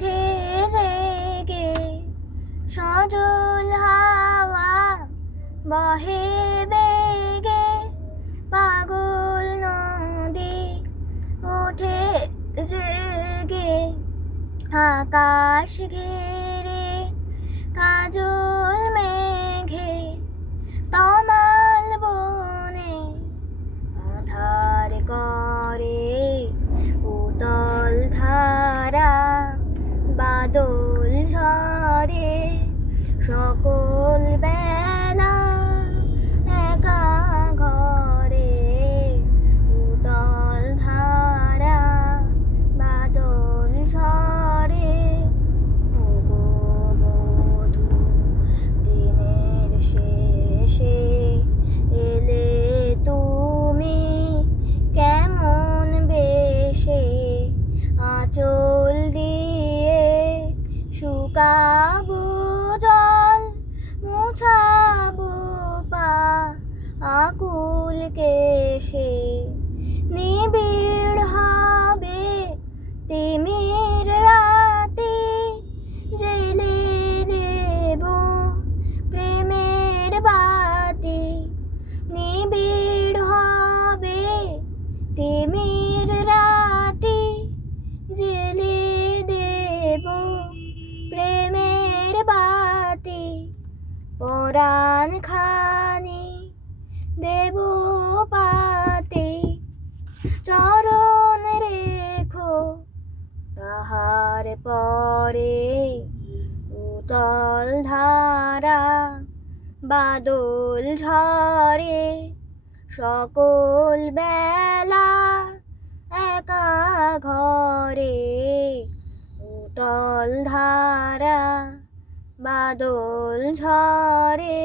ওঠে রেগে সজল হাওয়া বহে বেগে পাগল নদী উঠে জেগে। আকাশ ঘেরে কাজল মেঘ আঁচল দিয়ে শুকাবো জল, মুছাবো পা আকুল কেশে নিবিড় হবে তিমির রাতে। জেলে দেব প্রেমের বাতি, নিবিড় হবে তিমির পরাণ খানি দেব পাতে। চরণ রেখো তাহার পরে উতল ধারা বাদল ঝরে সকল বেলা একা ঘরে উতল ধারা বাদল ঝরে